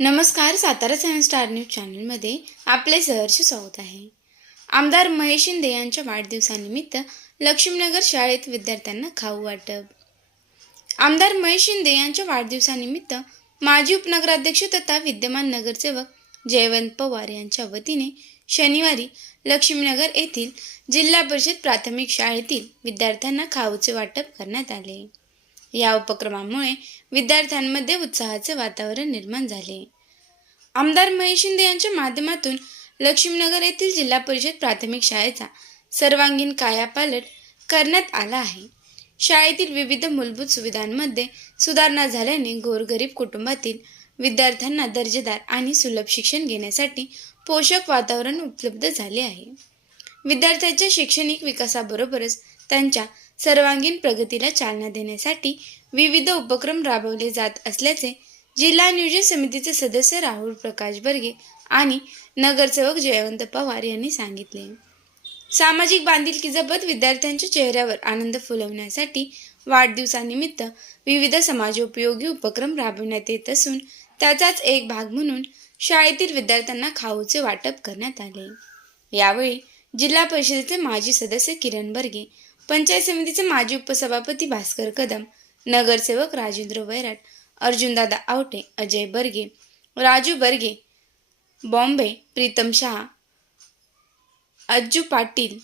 नमस्कार, Satara science star news चॅनलमध्ये आपले सहर्ष स्वागत आहे। आमदार महेश शिंदे यांच्या वाढदिवसानिमित्त लक्ष्मीनगर शाळेत विद्यार्थ्यांना खाऊ वाटप। आमदार महेश शिंदे यांच्या वाढदिवसानिमित्त माजी उपनगराध्यक्ष तथा विद्यमान नगरसेवक जयवंत पवार यांच्या वतीने शनिवारी लक्ष्मीनगर येथील जिल्हा परिषद प्राथमिक शाळेतील विद्यार्थ्यांना खाऊचे वाटप करण्यात आले। या उपक्रमामुळे विद्यार्थ्यांमध्ये उत्साहाचे वातावरण निर्माण झाले। आमदार महेश शिंदे यांच्या माध्यमातून लक्ष्मीनगर येथील जिल्हा परिषद प्राथमिक शाळेचा सर्वांगीण कायापालट करण्यात आला आहे। शाळेतील विविध मूलभूत सुविधांमध्ये सुधारणा झाल्याने गोरगरीब कुटुंबातील विद्यार्थ्यांना दर्जेदार आणि सुलभ शिक्षण घेण्यासाठी पोषक वातावरण उपलब्ध झाले आहे। विद्यार्थ्यांच्या शैक्षणिक विकासाबरोबरच त्यांच्या सर्वांगीण प्रगतीला चालना देण्यासाठी विविध उपक्रम राबवले जात असल्याचे जिल्हा नियोजन समितीचे सदस्य राहुल प्रकाश बर्गे आणि नगरसेवक जयवंत पवार यांनी सांगितले। सामाजिक बांधिलकी जपत विद्यार्थ्यांच्या चेहऱ्यावर आनंद फुलवण्यासाठी वाढदिवसानिमित्त विविध समाजोपयोगी उपक्रम राबवण्यात येत असून त्याचाच एक भाग म्हणून शाळेतील विद्यार्थ्यांना खाऊचे वाटप करण्यात आले। यावेळी जिल्हा परिषदेचे माजी सदस्य किरण बर्गे, पंचायत समितीचे माजी उपसभापती भास्कर कदम, नगरसेवक राजेंद्र वैराट, अर्जुनदादा आवटे, अजय बर्गे, राजू बर्गे, बॉम्बे, प्रीतम शाह, अज्जू पाटील,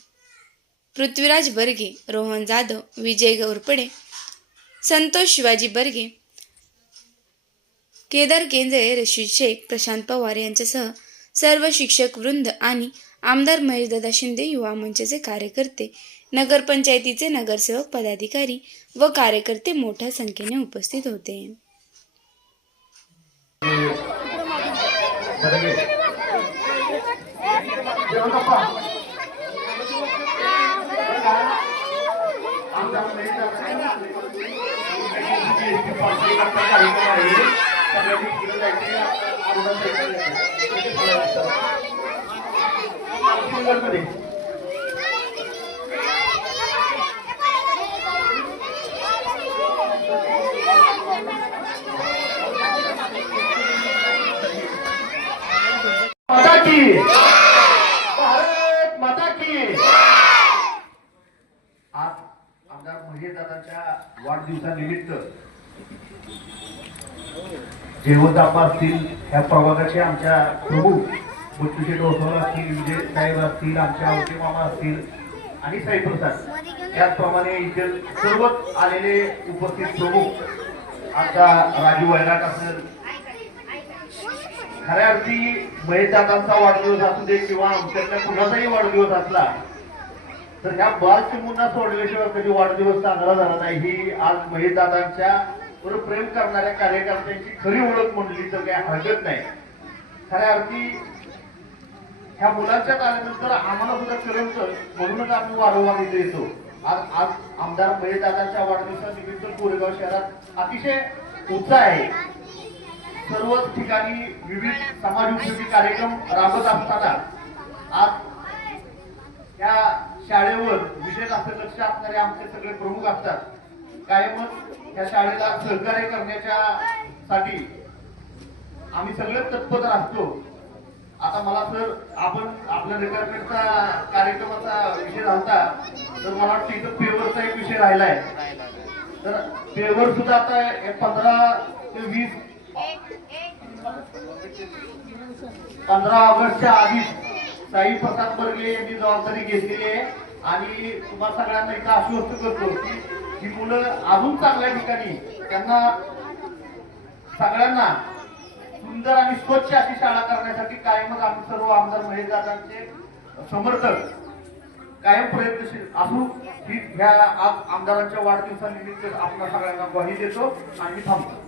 पृथ्वीराज बर्गे, रोहन जाधव, विजय गौरपडे, संतोष शिवाजी बर्गे, केदार केंद्रे, रशीद शेख, प्रशांत पवार यांच्यासह सर्व शिक्षक वृंद आणि आमदार महेशदादा शिंदे युवा मंचचे कार्यकर्ते, नगरपंचायतीचे नगरसेवक, पदाधिकारी व कार्यकर्ते मोठ्या संख्येने उपस्थित होते। भारत माता की। आज आमदार महेशदादांच्या वाढदिवसानिमित्त जयवंत असतील, ह्या प्रभागाचे आमच्या प्रमुख बच्चूशेठ ओसवाल असतील, विजय साहेब असतील, आमच्या आवटे मामा असतील आणि साईप्रसाद, त्याचप्रमाणे इतर सर्वच आलेले उपस्थित प्रमुख, आमचा राजू वैराट असेल, खऱ्या अर्थी महेशदादांचा वाढदिवस असू दे किंवा आमच्यातल्या कुणाचाही वाढदिवस असला तर ह्या बालचिमुंना सोडल्याशिवाय कधी वाढदिवस साजरा झाला नाही। ही आज महेशदादांच्या वर प्रेम करणाऱ्या कार्यकर्त्यांची खरी ओळख म्हणली तर काही हरकत नाही। खऱ्या अर्थी ह्या मुलांच्या आल्यानंतर आम्हाला सुद्धा करमतं, म्हणूनच आम्ही वारंवार इथे येतो। आज आमदार महेशदादांच्या वाढदिवसानिमित्त कोरेगाव शहरात अतिशय उत्साह आहे। सर्वच ठिकाणी विविध समाजोपयोगी कार्यक्रम राबत असताना आज या शाळेवर विशेष असं लक्ष असणारे आमचे सगळे प्रमुख असतात। कायमच या शाळेला सहकार्य करण्याच्या साठी आम्ही सगळे तत्पर असतो। आता मला सर आपण आपल्या रिटायरमेंटचा कार्यक्रमाचा विषय झाला तर मला वाटतं इथं पेवरचा एक विषय राहिलाय, तर पेवर सुद्धा आता 15 ते 20 15 ऑगस्टच्या आधीच साई प्रसाद बर्गे यांनी जबाबदारी घेतलेली आहे आणि तुम्हाला सगळ्यांना इथं आश्वस्त करतो की ही मुलं अजून चांगल्या ठिकाणी त्यांना सगळ्यांना सुंदर आणि स्वच्छ अशी शाळा करण्यासाठी कायमच आम्ही सर्व आमदार महेशदादांचे समर्थक कायम प्रयत्नशील असू ही ह्या आमदारांच्या वाढदिवसानिमित्त आपण सगळ्यांना ग्वाही देतो आणि थांबतो।